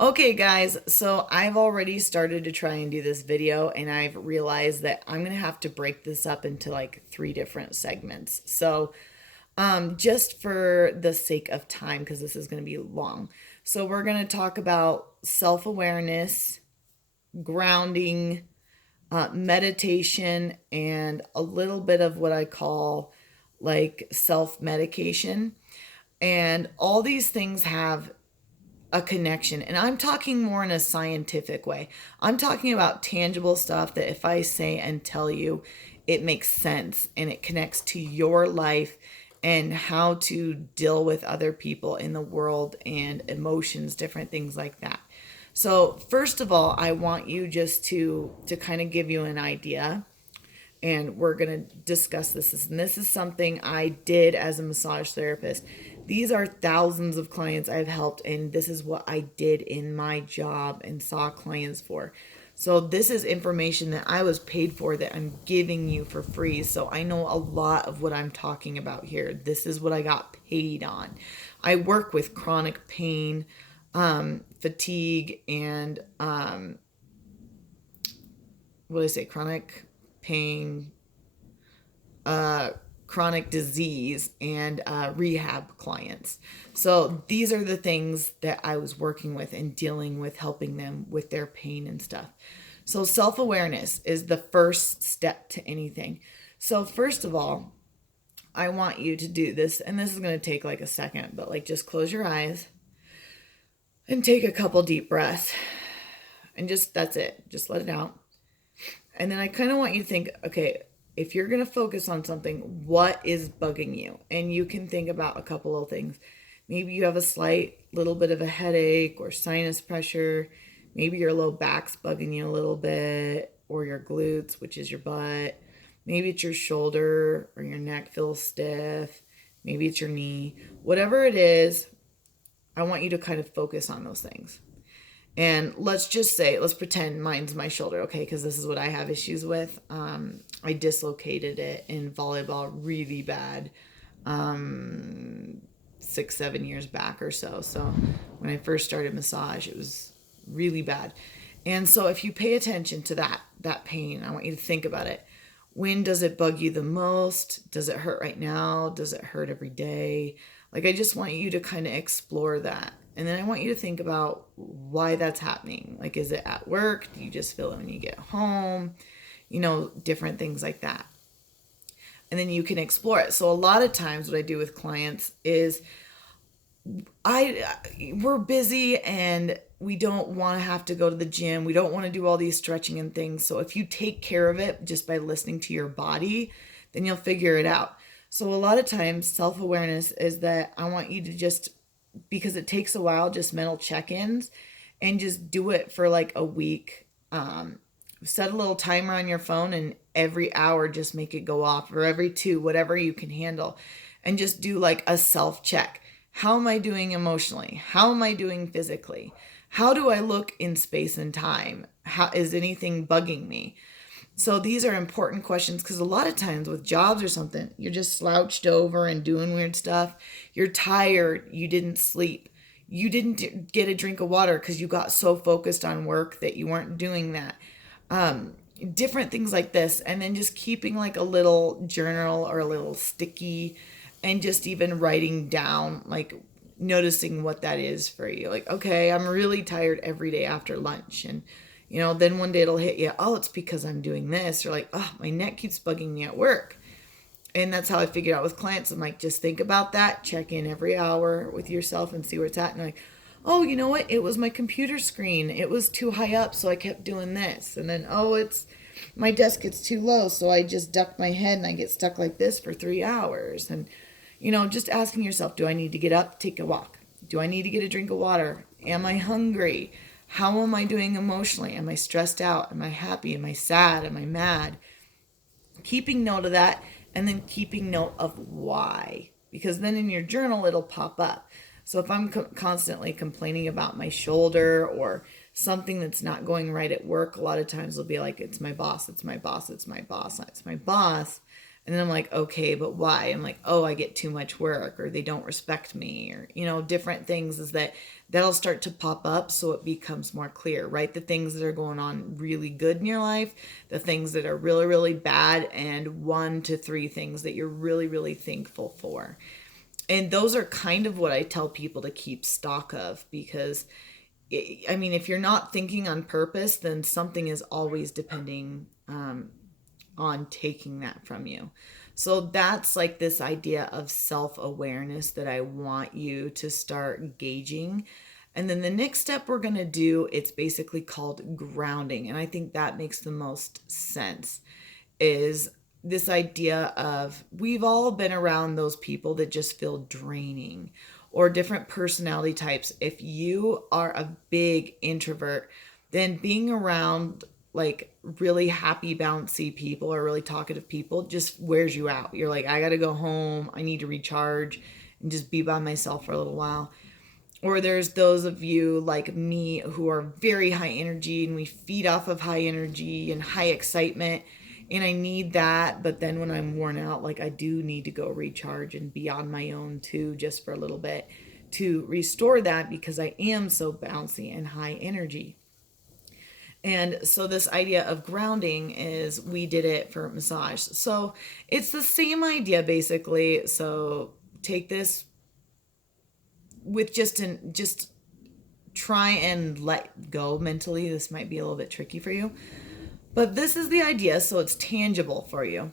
Okay, guys, so I've already started to try and do this video, and I've realized that I'm gonna have to break this up into like three different segments. Just for the sake of time, because this is gonna be long. So, we're gonna talk about self awareness, grounding, meditation, and a little bit of what I call like self medication. And all these things have a connection. And I'm talking more in a scientific way. I'm talking about tangible stuff that if I say and tell you, it makes sense and it connects to your life and how to deal with other people in the world and emotions, different things like that. So, first of all, I want you just to kind of give you an idea, and we're going to discuss this. And this is something I did as a massage therapist. These are thousands of clients I've helped, and this is what I did in my job and saw clients for. So, this is information that I was paid for that I'm giving you for free. So, I know a lot of what I'm talking about here. This is what I got paid on. I work with chronic pain, fatigue, and what do I say? Chronic pain, uh, chronic disease, and rehab clients. So these are the things that I was working with and dealing with, helping them with their pain and stuff. So self awareness is the first step to anything. So, first of all, I want you to do this, and this is going to take like a second, but like just close your eyes and take a couple deep breaths. And just that's it. Just let it out. And then I kind of want you to think, okay, if you're going to focus on something, what is bugging you? And you can think about a couple of things. Maybe you have a slight little bit of a headache or sinus pressure. Maybe your low back's bugging you a little bit, or your glutes, which is your butt. Maybe it's your shoulder or your neck feels stiff. Maybe it's your knee. Whatever it is, I want you to kind of focus on those things. And let's just say, let's pretend mine's my shoulder, okay? Because this is what I have issues with. I dislocated it in volleyball really bad 6, 7 years back or so. So when I first started massage, it was really bad. And so if you pay attention to that pain, I want you to think about it. When does it bug you the most? Does it hurt right now? Does it hurt every day? Like, I just want you to kind of explore that. And then I want you to think about why that's happening. Like, is it at work? Do you just feel it when you get home? Different things like that. And then you can explore it. So a lot of times what I do with clients is we're busy and we don't want to have to go to the gym. We don't want to do all these stretching and things. So if you take care of it just by listening to your body, then you'll figure it out. So a lot of times self-awareness is that I want you to just, because it takes a while, just mental check-ins, and just do it for like a week. Set a little timer on your phone, and every hour just make it go off, or every two, whatever you can handle, and just do like a self-check. How am I doing emotionally? How am I doing physically? How do I look in space and time? How is anything bugging me? So these are important questions, because a lot of times with jobs or something, you're just slouched over and doing weird stuff. You're tired. You didn't sleep. You didn't get a drink of water because you got so focused on work that you weren't doing that. Different things like this. And then just keeping like a little journal or a little sticky, and just even writing down, like noticing what that is for you. Like, okay, I'm really tired every day after lunch. And then one day it'll hit you, oh, it's because I'm doing this. Or like, oh, my neck keeps bugging me at work. And that's how I figured out with clients. I'm like, just think about that. Check in every hour with yourself and see where it's at. And like, oh, you know what? It was my computer screen. It was too high up, so I kept doing this. And then, oh, it's my desk gets too low, so I just duck my head and I get stuck like this for 3 hours. And, just asking yourself, do I need to get up, take a walk? Do I need to get a drink of water? Am I hungry? How am I doing emotionally? Am I stressed out? Am I happy? Am I sad? Am I mad? Keeping note of that, and then keeping note of why. Because then in your journal, it'll pop up. So if I'm constantly complaining about my shoulder or something that's not going right at work, a lot of times it'll be like, it's my boss, it's my boss, it's my boss, it's my boss. And then I'm like, okay, but why? I'm like, oh, I get too much work, or they don't respect me, or, different things. Is that'll start to pop up, so it becomes more clear, right? The things that are going on really good in your life, the things that are really, really bad, and 1 to 3 things that you're really, really thankful for. And those are kind of what I tell people to keep stock of, because I mean, if you're not thinking on purpose, then something is always depending on taking that from you. So that's like this idea of self awareness that I want you to start gauging. And then the next step we're going to do, it's basically called grounding. And I think that makes the most sense, is this idea of, we've all been around those people that just feel draining, or different personality types. If you are a big introvert, then being around like really happy, bouncy people or really talkative people just wears you out. You're like, I got to go home. I need to recharge and just be by myself for a little while. Or there's those of you like me who are very high energy, and we feed off of high energy and high excitement. And I need that. But then when I'm worn out, like, I do need to go recharge and be on my own too, just for a little bit, to restore that, because I am so bouncy and high energy. And so this idea of grounding is, we did it for massage. So it's the same idea basically. So take this with just try and let go mentally. This might be a little bit tricky for you, but this is the idea, so it's tangible for you.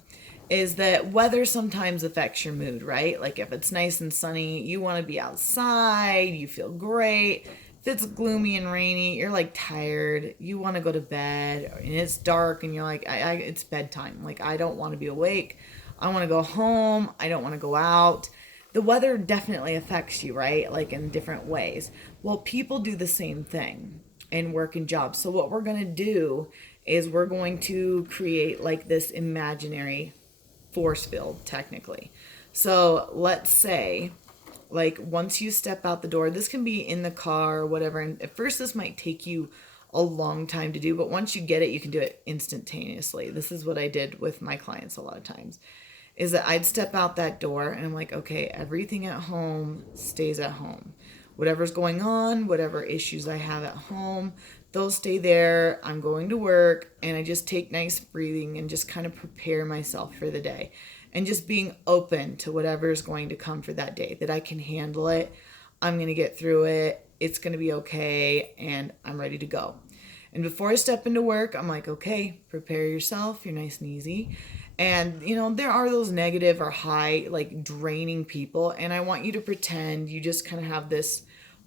Is that weather sometimes affects your mood, right? Like if it's nice and sunny, you want to be outside, you feel great. If it's gloomy and rainy, you're like tired, you want to go to bed, and it's dark and you're like, it's bedtime. Like, I don't want to be awake. I want to go home. I don't want to go out. The weather definitely affects you, right? Like in different ways. Well, people do the same thing in work and jobs. So what we're going to do is we're going to create like this imaginary force field, technically. So let's say, like, once you step out the door, this can be in the car or whatever. And at first, this might take you a long time to do, but once you get it, you can do it instantaneously. This is what I did with my clients a lot of times, is that I'd step out that door and I'm like, okay, everything at home stays at home. Whatever's going on, whatever issues I have at home, those stay there. I'm going to work, and I just take nice breathing and just kind of prepare myself for the day, and just being open to whatever is going to come for that day, that I can handle it. I'm going to get through it. It's going to be okay, and I'm ready to go. And before I step into work, I'm like, okay, prepare yourself. You're nice and easy. And, there are those negative or high, like, draining people. And I want you to pretend you just kind of have this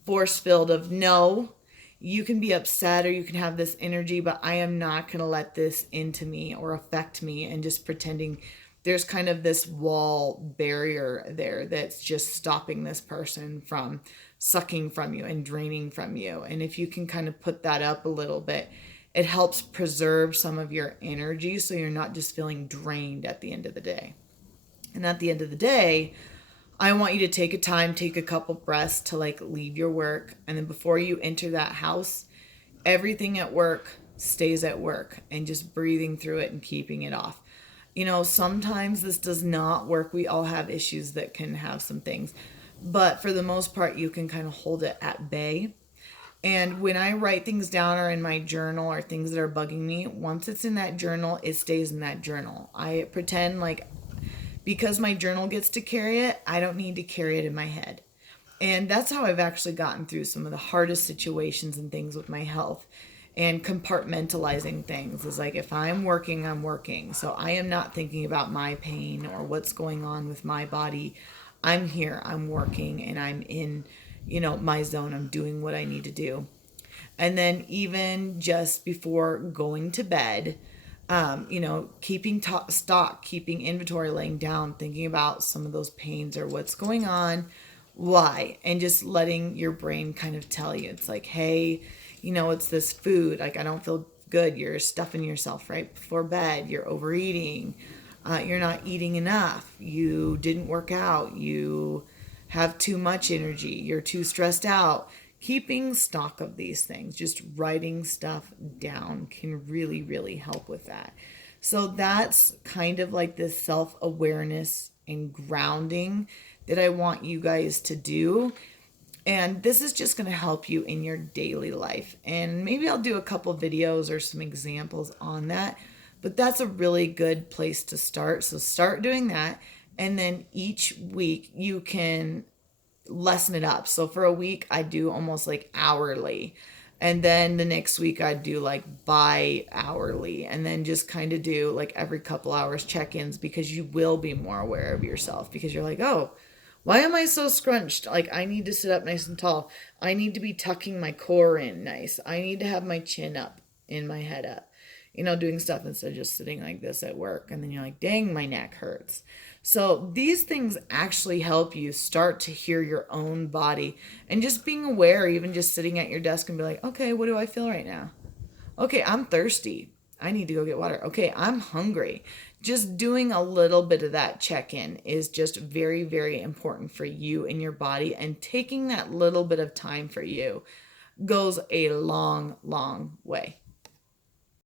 force field of, no, you can be upset or you can have this energy, but I am not going to let this into me or affect me. And just pretending there's kind of this wall barrier there that's just stopping this person from sucking from you and draining from you. And if you can kind of put that up a little bit, it helps preserve some of your energy, so you're not just feeling drained at the end of the day. And at the end of the day, I want you to take a couple breaths to like leave your work. And then before you enter that house, everything at work stays at work, and just breathing through it and keeping it off. Sometimes this does not work. We all have issues that can have some things, but for the most part, you can kind of hold it at bay. And when I write things down or in my journal or things that are bugging me, once it's in that journal, it stays in that journal. I pretend like, because my journal gets to carry it, I don't need to carry it in my head. And that's how I've actually gotten through some of the hardest situations and things with my health. And compartmentalizing things is like, if I'm working, I'm working. So I am not thinking about my pain or what's going on with my body. I'm here, I'm working, and I'm in, my zone. I'm doing what I need to do. And then even just before going to bed, keeping stock, keeping inventory, laying down, thinking about some of those pains or what's going on, why, and just letting your brain kind of tell you. It's like, hey, it's this food. Like, I don't feel good. You're stuffing yourself right before bed. You're overeating. You're not eating enough. You didn't work out. You have too much energy. You're too stressed out. Keeping stock of these things, just writing stuff down, can really, really help with that. So that's kind of like this self-awareness and grounding that I want you guys to do. And this is just going to help you in your daily life. And maybe I'll do a couple videos or some examples on that. But that's a really good place to start. So start doing that. And then each week you can lessen it up. So for a week, I do almost like hourly. And then the next week, I'd do like bi-hourly. And then just kind of do like every couple hours check-ins, because you will be more aware of yourself, because you're like, oh, why am I so scrunched? Like, I need to sit up nice and tall. I need to be tucking my core in nice. I need to have my chin up and my head up. Doing stuff instead of just sitting like this at work. And then you're like, dang, my neck hurts. So these things actually help you start to hear your own body, and just being aware, even just sitting at your desk and be like, okay, what do I feel right now? Okay, I'm thirsty. I need to go get water. Okay, I'm hungry. Just doing a little bit of that check-in is just very, very important for you and your body. And taking that little bit of time for you goes a long, long way.